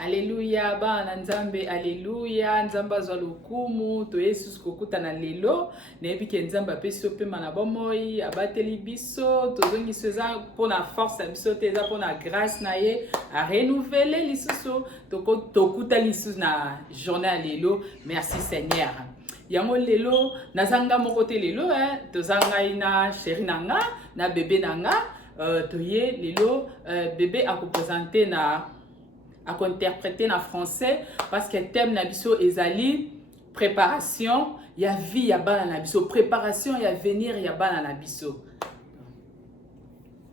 Alléluia, bana nzambe, alléluia, nzamba zwa lokumu, to Yesus kokuta na lelo, nebi ke nzamba peso pe mana bomoi, abateli biso, to zongi seza pour la force biso teza pour la grâce na ye, a renouveler lisusu, to kuta lisusu na journée à lelo. Merci Seigneur. Yango lelo nazanga moko te lelo to zanga ina chéri nanga na bébé nanga to ye lelo bébé a représenté na à interpréter en français parce que thème nabiso ezali préparation ya vie ya bana nabiso préparation ya venir ya bana nabiso.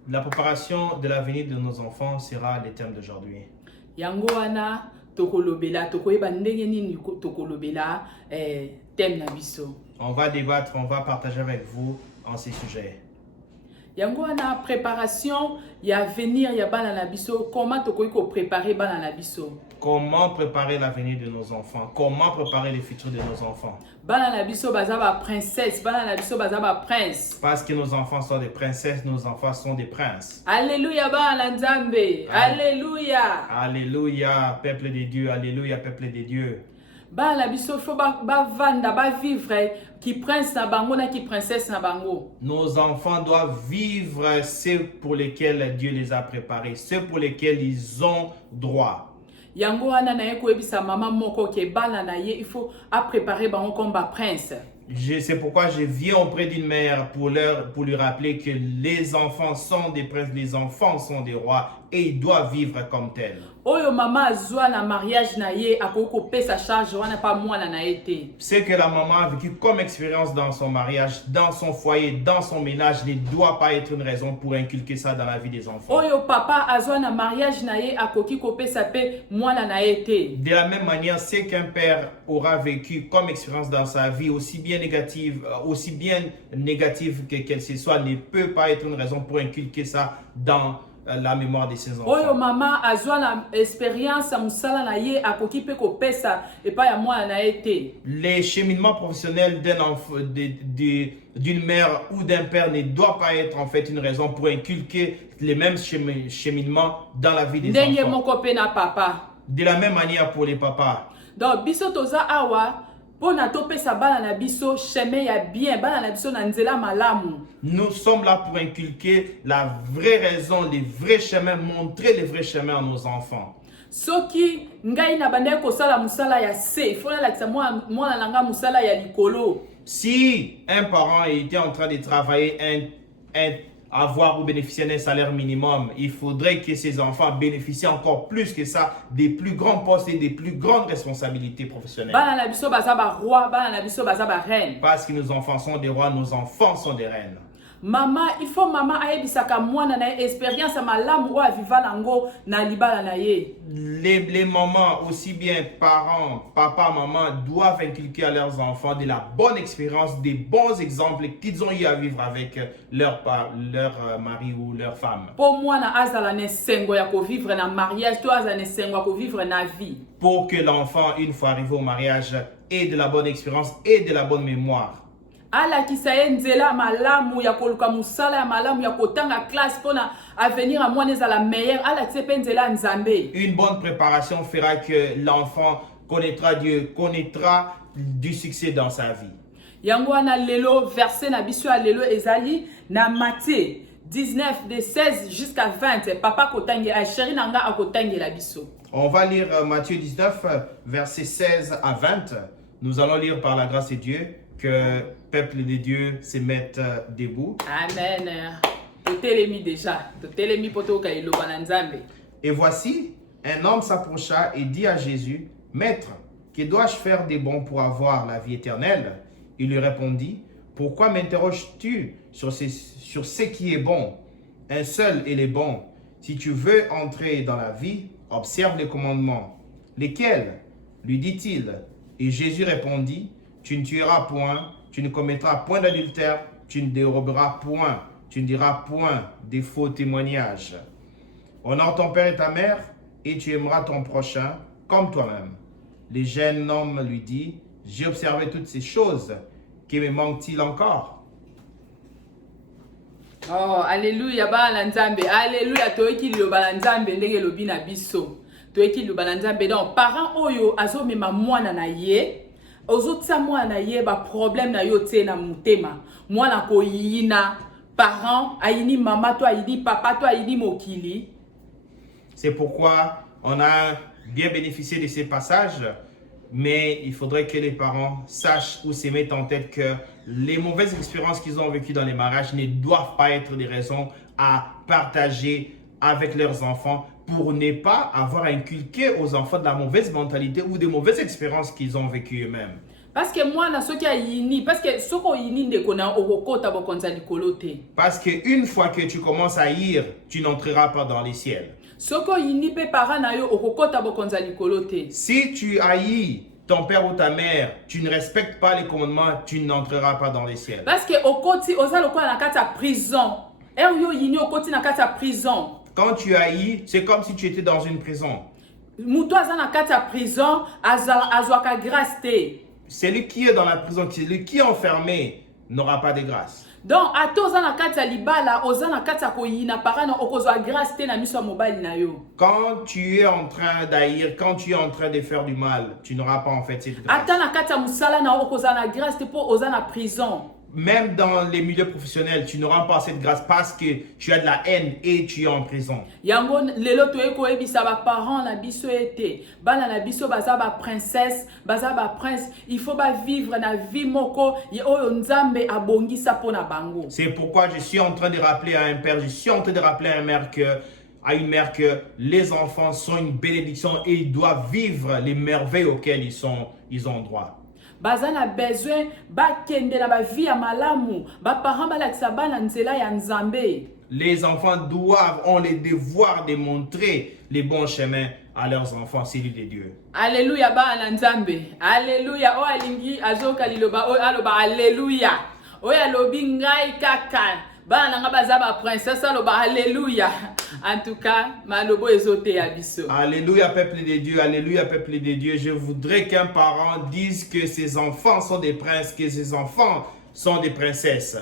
La préparation de l'avenir de nos enfants sera le thème d'aujourd'hui. Yango wana tokolobela tokoyeba ndenge nini tokolobela thème nabiso. On va débattre, on va partager avec vous en ces sujets. Yango wana préparation ya venir ya bana nabiso, comment tokoyi ko préparer bana nabiso? Comment préparer l'avenir de nos enfants? Comment préparer le futur de nos enfants? Bana nabiso baza ba princesse, bana nabiso baza ba prince. Parce que nos enfants sont des princesses, nos enfants sont des princes. Alléluia bana nzambe. Alléluia. Alléluia, peuple de Dieu. Alléluia, peuple de Dieu. Bana biso faut ba vanda ba vivre qui prince na bango na qui princesse na bango. Nos enfants doivent vivre ceux pour lesquels Dieu les a préparés, ceux pour lesquels ils ont droit. Yango wana na ye ko ebisa mama moko ke bana na ye il faut à préparer bango comme ba prince. C'est pourquoi je viens auprès d'une mère pour lui rappeler que les enfants sont des princes, les enfants sont des rois et ils doivent vivre comme tels. Oyo mama azwa na mariage na ye akoko pesa charge wana pa mwana na été. C'est que la maman a vécu comme expérience dans son mariage, dans son foyer, dans son ménage ne doit pas être une raison pour inculquer ça dans la vie des enfants. Oyo papa azwa na mariage na ye akoki ko pesa pe mwana na été. De la même manière, c'est qu'un père aura vécu comme expérience dans sa vie aussi bien négative qu'elle se soit ne peut pas être une raison pour inculquer ça dans la mémoire de ses enfants. Oyo mama azwa na expérience musala na ye akoki pe ko pesa et pas ya mwana na été. Les cheminements professionnels d'un enfant, d'une mère ou d'un père ne doit pas être en fait une raison pour inculquer les mêmes cheminements dans la vie des Ndenge enfants. moko pe na papa. De la même manière pour les papas. Donc biso toza awa pona to pesa bana na biso chemin ya bien bana na biso na nzela malamu. Nous sommes là pour inculquer la vraie raison, les vrais chemins, montrer les vrais chemins à nos enfants. Soki ngai na bande ko sala musala ya se, il faut la lakisa mwana nanga musala ya likolo. Si un parent était en train de travailler, avoir ou bénéficier d'un salaire minimum, il faudrait que ses enfants bénéficient encore plus que ça des plus grands postes et des plus grandes responsabilités professionnelles. Bana na biso baza ba roi, bana na biso baza ba reine. Parce que nos enfants sont des rois, nos enfants sont des reines. Maman, il faut maman ayebisaka mwana na expérience malamu o aviva nango na libala na ye. Les mamans, aussi bien parents, papa, maman, doivent inculquer à leurs enfants de la bonne expérience, des bons exemples qu'ils ont eu à vivre avec leur mari ou leur femme. Pour mwana azala ne sengo ya ko vivre na mariage, to azala ne sengo ya ko vivre na vie. Pour que l'enfant, une fois arrivé au mariage, ait de la bonne expérience et de la bonne mémoire. Ala kisaye nzela malamu ya koluka musala ya malamu ya kotanga classe pona avenir à moi neza la meilleure ala tsepe nzela nzambe. Une bonne préparation fera que l'enfant connaîtra Dieu, connaîtra du succès dans sa vie. Yango wana lelo verset na biso ya lelo ezali na Matthieu 19 de 16 jusqu'à 20 papa kotangi a chéri nanga akotangi la biso. On va lire Matthieu 19 verset 16 à 20. Nous allons lire par la grâce de Dieu que peuple de Dieu se mette debout. Amen. Totelemi déjà. Totelemi poto ka iloba na nzambe. Et voici, un homme s'approcha et dit à Jésus, Maître, que dois-je faire de bon pour avoir la vie éternelle? Il lui répondit, pourquoi m'interroges-tu sur ce qui est bon? Un seul est le bon. Si tu veux entrer dans la vie, observe les commandements. Lesquels? Lui dit-il. Et Jésus répondit, tu ne tueras point, tu ne commettras point d'adultère, tu ne déroberas point, tu ne diras point de faux témoignages. Honore ton père et ta mère, et tu aimeras ton prochain comme toi-même. Le jeune homme lui dit, j'ai observé toutes ces choses, que me manque-t-il encore? Oh, alléluia, bana nzambe, alléluia, toiki liloba na nzambe ndenge lobi na biso. toyeki liloba na Nzambe. Donc parent oyo azomema mwana na ye ozotia mwana na ye ba problème na yo tie na motema mwana koyina parent ayini mama to ayini papa to ayini mokili. C'est pourquoi on a bien bénéficié de ces passages, mais il faudrait que les parents sachent ou se mettent en tête que les mauvaises expériences qu'ils ont vécues dans les mariages ne doivent pas être des raisons à partager avec leurs enfants pour ne pas avoir inculqué aux enfants de la mauvaise mentalité ou des mauvaises expériences qu'ils ont vécues eux-mêmes. Parce que moi na soki ayini parce que soko yini ndeko na okokota bokonza likolo te. Parce qu'une fois que tu commences à haïr, tu n'entreras pas dans les ciels. Soko yini pe para na yo okokota bokonza likolo te. Si tu haïs ton père ou ta mère, tu ne respectes pas les commandements, tu n'entreras pas dans les ciels. Parce que okoti oza lokola na kati ya prison. Yo yini okoti na kati ya prison. Quand tu haïs, c'est comme si tu étais dans une prison. Mutu aza na kati ya prison azwaka grâce te. Celui qui est dans la prison, celui qui est enfermé, n'aura pas de grâce. Donc ato oza na kati ya libala oza na kati ya koyina para na okozwa grâce te na miso ya mobali na yo. Quand tu es en train d'haïr, quand tu es en train de faire du mal, tu n'auras pas en fait cette grâce. Ata na kati ya musala na okozwa na grâce te po oza na prison. Même dans les milieux professionnels, tu n'auras pas cette grâce parce que tu as de la haine et tu es en prison. Yango lelo toye koyebisa ba parents na biso ete bana na biso baza ba princesse baza ba prince il faut ba vivre na vie moko ye oyo Nzambe abongisa pona bango. C'est pourquoi je suis en train de rappeler à un père, je suis en train de rappeler à une mère que les enfants sont une bénédiction et ils doivent vivre les merveilles auxquelles ils ont droit. Baza na besoin ba kende na ba vie ya malamu ba parents balakisa bana nzela ya Nzambe. Les enfants ont le devoir de montrer les bons chemins à leurs enfants, celui de Dieu. Alléluia bana Nzambe. Alléluia o alingi azoka liloba o aloba alléluia. O alobi ngai kaka. Bana nga baza ba princesse aloba alléluia. En tout cas, malobo ezote ya biso. Alléluia peuple de Dieu, alléluia peuple de Dieu. Je voudrais qu'un parent dise que ses enfants sont des princes, que ses enfants sont des princesses.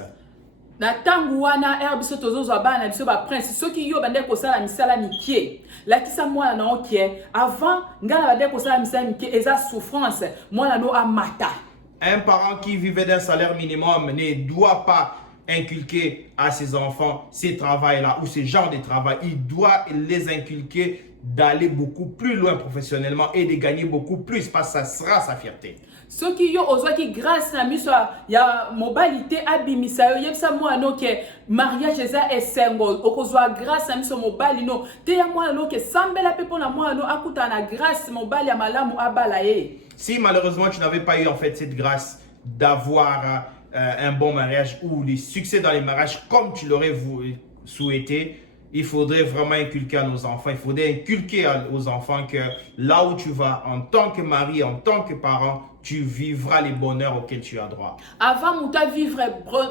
Na tangu wana biso tozozwa bana biso ba prince soki yo bande kosala misala mikie lakisa mwana na okie avant ngala bande kosala misala mikie eza souffrance mwana no amata. Un parent qui vivait d'un salaire minimum ne doit pas inculquer à ses enfants ces travails-là ou ce genre de travail. Il doit les inculquer d'aller beaucoup plus loin professionnellement et de gagner beaucoup plus parce que ça sera sa fierté. Soki yo ozwaki grâce na miso ya mobilité abimisa yo yebisa mwana ke mariage eza esengo okozwa grâce na miso mobali no te ya mwana no ke sambela pe pona mwana no akuta na grâce mobali ya malamu abala ye. Si malheureusement tu n'avais pas eu en fait cette grâce d'avoir un bon mariage ou le succès dans les mariages comme tu l'aurais souhaité, il faudrait vraiment inculquer à nos enfants, il faudrait inculquer aux enfants que là où tu vas, en tant que mari, en tant que parent, tu vivras les bonheurs auxquels tu as droit. Avant de vivre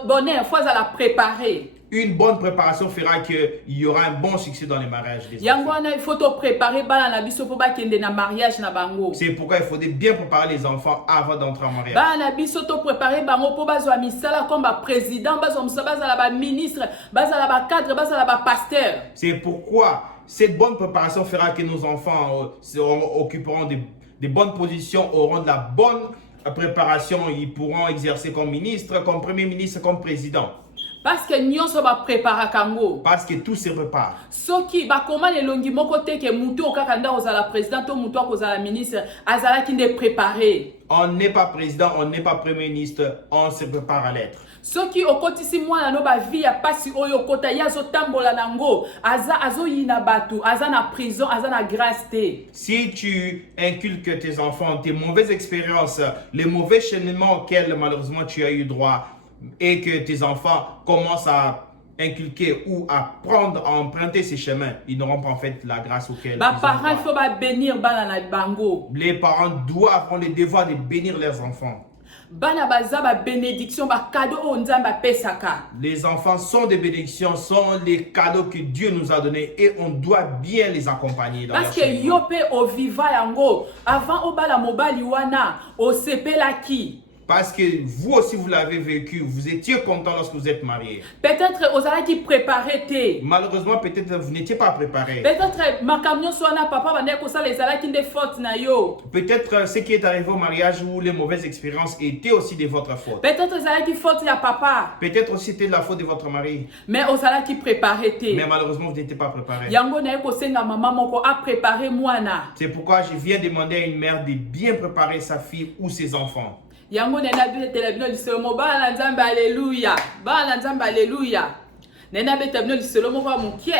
bonheur, il faut la préparer. Une bonne préparation fera qu'il y aura un bon succès dans les mariages des enfants. Il faut te préparer na mariage na bango. C'est pourquoi il faudrait bien préparer les enfants avant d'entrer en mariage. Bana biso to préparer bango po bazwa misala comme ba président, bazwa misala ba ministre, bazwa ba cadre, bazwa ba pasteur. C'est pourquoi cette bonne préparation fera que nos enfants occuperont des bonnes positions, auront de la bonne préparation, ils pourront exercer comme ministre, comme premier ministre, comme président. Parce que nyonso ba prépara kango. Parce que tout se prépare. Soki ba koma le longi moko te ke mutu okaka nda ozala président to mutu akozala ministre azala ki nde préparé. On n'est pas président, on n'est pas premier ministre, on se prépare à l'être. Soki okotisi mwana no ba vie ya pasi oyo kota yazo tambola nango azo yina batu aza na prison aza na grâce te. Si tu inculques tes enfants tes mauvaises expériences, les mauvais cheminements auxquels malheureusement tu as eu droit et que tes enfants commencent à inculquer ou à emprunter ces chemins, ils n'auront pas en fait la grâce auquel ils ont droit. Il faut bénir bana na bango. Les parents doivent avoir le devoir de bénir leurs enfants. Bana baza ba bénédiction ba cadeau o Nzamba pesaka. Les enfants sont des bénédictions, sont les cadeaux que Dieu nous a donnés et on doit bien les accompagner dans parce que yope o viva yango avant o bala mobali wana o sepela ki. parce que vous aussi vous l'avez vécu. Vous étiez content lorsque vous êtes mariés. Peut-être osala qui préparait te. Malheureusement, peut-être vous n'étiez pas préparé. Peut-être ma camion soit na papa bande ko sala ezala qui des fautes na yo. Peut-être ce qui est arrivé au mariage ou les mauvaises expériences étaient aussi de votre faute. Peut-être ezala qui faute ya papa. Peut-être aussi c'était la faute de votre mari. Mais osala qui préparait te. Mais malheureusement, vous n'étiez pas préparé. Yango na ko senga maman moko a préparé mwana. C'est pourquoi je viens demander à une mère de bien préparer sa fille ou ses enfants. Yango nena betela bino liselo mo bana nzambe alleluya. Bana nzambe alleluya. Nena betela bino liselo mo kwa mukie.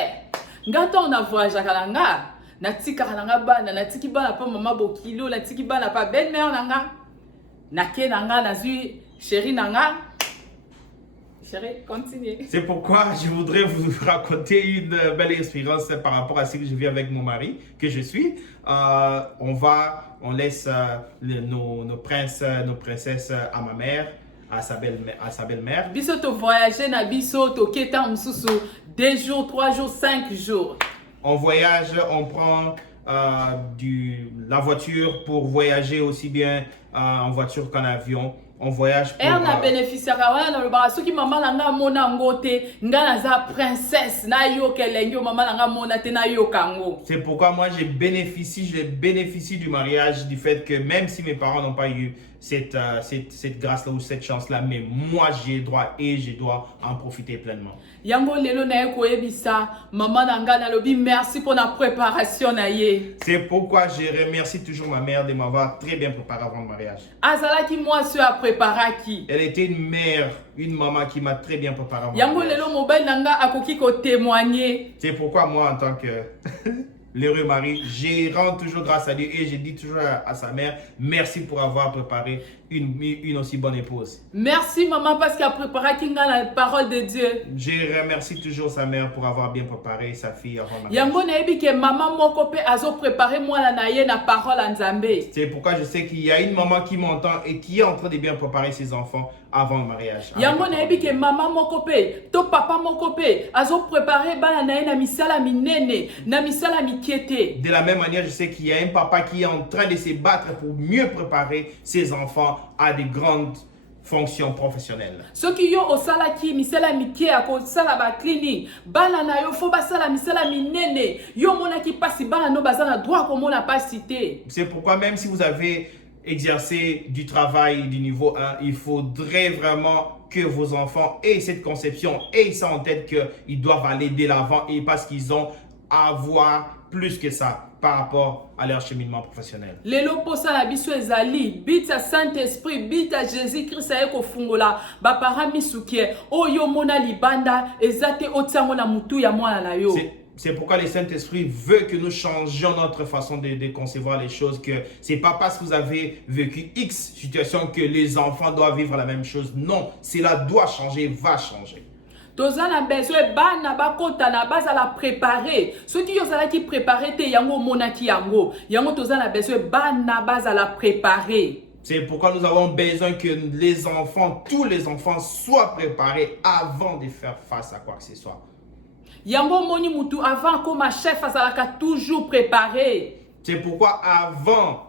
Ngata on a voyage kalanga. Natika kalanga bana natiki bana pa mama bokilo natiki bana pa belle-mère nanga. Nake nanga nazui chérie nanga. Chérie, continue. C'est pourquoi je voudrais vous raconter une belle expérience par rapport à ce que je vis avec mon mari, que je suis. On laisse nos princes, nos princesses à ma mère, à sa belle-mère. Biso to voyager na biso to keta msusu 2 jours, 3 jours, 5 jours. On voyage, on prend la voiture pour voyager aussi bien en voiture qu'en avion. On voyage pour... na bénéficiaire wana na lobaka soki mama nanga mona ngote nga naza princesse na yo kelengi mama nanga mona te na yo kango. C'est pourquoi moi je bénéficie du mariage, du fait que même si mes parents n'ont pas eu cette grâce-là ou cette chance-là, mais moi j'ai droit et je dois en profiter pleinement. Yango lelo na ko ebisa mama nanga na lobi merci pour la préparation na ye. C'est pourquoi je remercie toujours ma mère de m'avoir très bien préparé avant le mariage. Azala ki moi se a préparé qui. Elle était une mère, une maman qui m'a très bien préparé avant Yango le mariage. lelo mobile nanga akoki ko témoigner. C'est pourquoi moi en tant que l'heureux mari, je rends toujours grâce à Dieu et je dis toujours à sa mère merci pour avoir préparé une aussi bonne épouse. Merci maman parce qu'elle a préparé kinga la parole de Dieu. Je remercie toujours sa mère pour avoir bien préparé sa fille avant le mariage. Yango na yebi ke maman moko pe azo préparer mwana na ye na parole en Nzambe. C'est pourquoi je sais qu'il y a une maman qui m'entend et qui est en train de bien préparer ses enfants avant le mariage. Yango na yebi ke maman moko pe to papa moko pe azo préparer bana na ye na misala minene na misala mikiete. De la même manière, je sais qu'il y a un papa qui est en train de se battre pour mieux préparer ses enfants à des grandes fonctions professionnelles. Soki yo osala ki misala mikie ako sala ba clinique bana na yo fo basala misala minene yo mona ki pasi bana no bazana droit ko mona pasité. C'est pourquoi même si vous avez exercé du travail du niveau 1, il faudrait vraiment que vos enfants aient cette conception, aient ça en tête qu'ils doivent aller de l'avant et parce qu'ils ont à avoir plus que ça par rapport à leur cheminement professionnel. Lelo posa la biso ezali bita Saint-Esprit bita Jésus-Christ aye ko fungola ba para misukie oyo mona libanda ezate otiango na mutu ya mwana na yo. C'est pourquoi le Saint-Esprit veut que nous changions notre façon de concevoir les choses, que c'est pas parce que vous avez vécu X situation que les enfants doivent vivre la même chose. Non, cela doit changer, va changer. Toza na besoin bana bakota na baza la préparer. Ceux qui osala qui préparer te yango monaki yango. Yango toza na besoin bana baza la préparer. C'est pourquoi nous avons besoin que les enfants, tous les enfants soient préparés avant de faire face à quoi que ce soit. Yango moni mutu avant comme chef azalaka toujours préparé. C'est pourquoi avant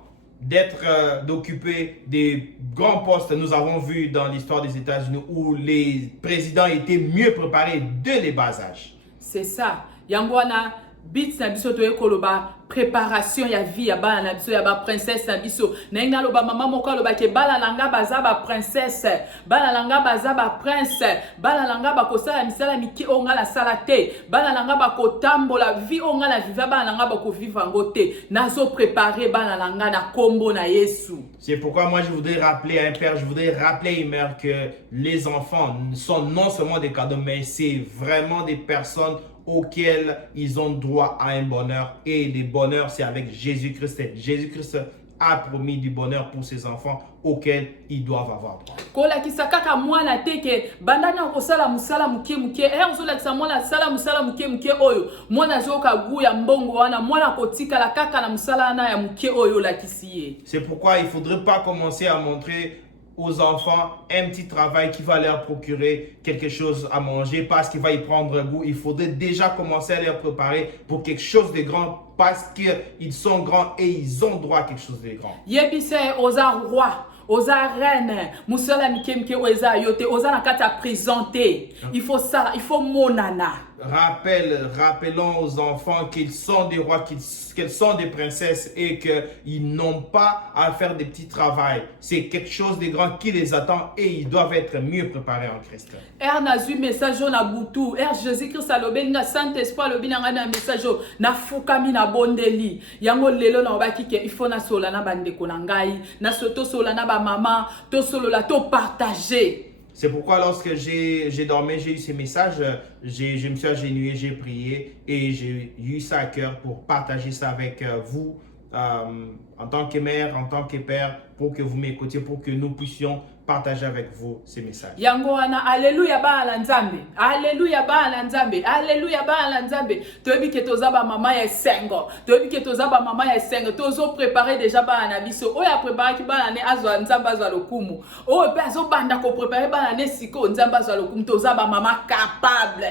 d'occuper des grands postes, nous avons vu dans l'histoire des États-Unis où les présidents étaient mieux préparés dès les bas âges. C'est ça. Yango wana bit na biso to ekoloba préparation ya vie ya bana na biso ya ba princesse na biso. Na ngalo ba mama moko aloba ke bala langa baza ba princesse, bala langa baza ba prince, bala langa ba kosala misala miki onga la salate, bala langa ba kotambola vie onga la viva bala langa ba ko vivre ngote. Nazo préparer bala langa na kombo na Yesu. C'est pourquoi moi je voudrais rappeler à un père, je voudrais rappeler à une mère que les enfants sont non seulement des cadeaux, mais c'est vraiment des personnes auxquels ils ont droit à un bonheur. Et le bonheur, c'est avec Jésus-Christ. Jésus-Christ a promis du bonheur pour ses enfants auxquels ils doivent avoir droit. Kola kisakaka mwana teke bandanya kosala musala muke muke ozola kisa mwana sala musala muke muke oyo mwana zoka guya mbongo wana mwana kotika la kaka na musala na ya muke oyo la kisiye. C'est pourquoi il faudrait pas commencer à montrer aux enfants un petit travail qui va leur procurer quelque chose à manger parce qu'il va y prendre goût. Il faudrait déjà commencer à les préparer pour quelque chose de grand parce qu'ils sont grands et ils ont droit à quelque chose de grand. Yebise oza roi, oza reine, musala mikemke oza yote, oza na kata présenter. Il faut ça, il faut monana. Rappelons aux enfants qu'ils sont des rois, qu'ils sont des princesses et qu'ils n'ont pas à faire des petits travaux. C'est quelque chose de grand qui les attend et ils doivent être mieux préparés en Christ. Nazu message na butu, Jésus-Christ alobi na Saint-Esprit alobi na ngana message na fukami na bondeli. Yango lelo na obaki ke il faut na sola na bandeko na ngai, na soto sola na ba maman, to solo la to partager. C'est pourquoi lorsque j'ai dormi, j'ai eu ces messages, je me suis agenouillé, j'ai prié et j'ai eu ça à cœur pour partager ça avec vous en tant que mère, en tant que père, pour que vous m'écoutiez, pour que nous puissions partager avec vous ces messages. Yango wana alléluia ba la nzambe. Alléluia ba la nzambe. Alléluia ba la nzambe. Tobi ke toza ba mama ya sengo. Tobi ke toza ba mama ya sengo. Tozo préparer déjà ba na biso. Oya préparer ki ba na ne azwa nzamba azwa lokumu. O pe azo banda ko préparer ba na ne siko nzamba azwa lokumu. Toza ba mama capable.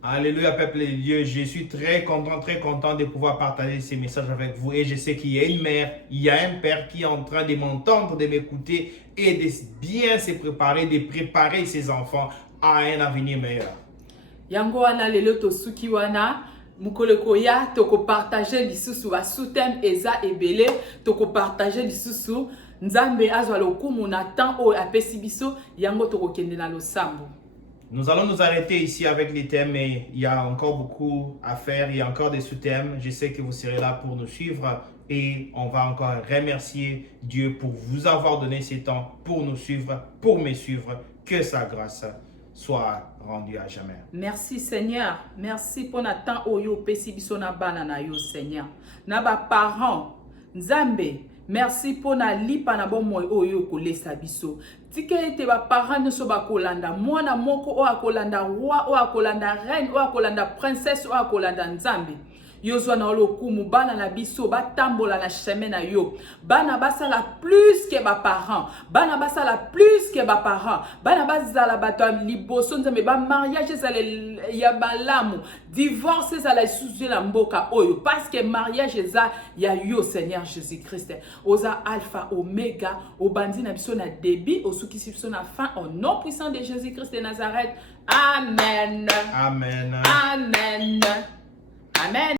Alléluia, peuple de Dieu. Je suis très content de pouvoir partager ces messages avec vous. Et je sais qu'il y a une mère, il y a un père qui est en train de m'entendre, de m'écouter et de bien se préparer, de préparer ses enfants à un avenir meilleur. Yango wana lelo to suki wana. Mukoleko ya toko partager lisusu ba sutem eza ebele toko partager lisusu nzambe azwa lokumu na temps o apesi biso yango toko kende na losambo. Nous allons nous arrêter ici avec les thèmes, mais il y a encore beaucoup à faire, il y a encore des sous-thèmes. Je sais que vous serez là pour nous suivre et on va encore remercier Dieu pour vous avoir donné ce temps pour nous suivre, pour me suivre. Que sa grâce soit rendue à jamais. Merci Seigneur, merci pour notre temps oyo pesi biso na bana na yo Seigneur. Na ba parents, Nzambe, merci pour na lipa na bon moy oyo kolesa biso. Tike ete ba parents nyonso bakolanda mwana moko o akolanda roi o akolanda reine o akolanda princesse o akolanda Nzambe. Yozwa na lokumu bana na biso batambola na chemin na yo. Bana basala plus que ba parents. Bana basala plus que ba parents. Bana bazala bato liboso Nzambe ba mariage ezale ya balamu. Divorce ezala isusu la mboka oyo parce que mariage eza ya yo Seigneur Jésus-Christ. Oza alpha omega obandi na biso na début osukisi biso na fin au nom puissant de Jésus-Christ de Nazareth. Amen. Amen. Amen. Amen.